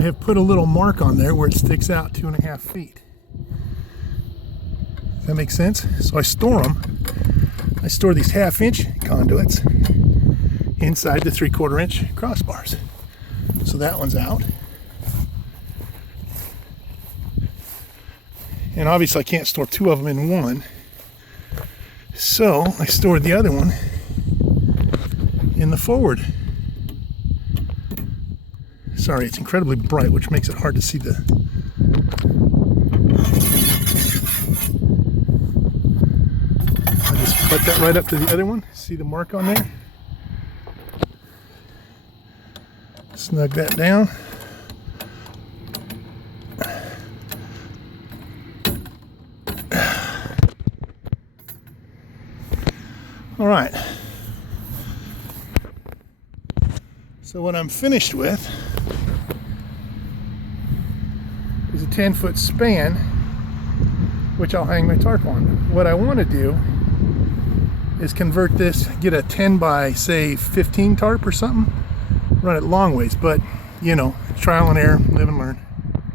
I have put a little mark on there where it sticks out 2.5 feet. Does that make sense? So I store them. I store these 1/2 inch conduits inside the 3/4 inch crossbars. So that one's out. And obviously I can't store 2 of them in one. So I stored the other one in the forward. Sorry, it's incredibly bright, which makes it hard to see the... I just put that right up to the other one. See the mark on there? Snug that down. All right. So what I'm finished with is a 10-foot span, which I'll hang my tarp on. What I want to do is convert this, get a 10 by say 15 tarp or something, run it long ways, but you know, trial and error, live and learn.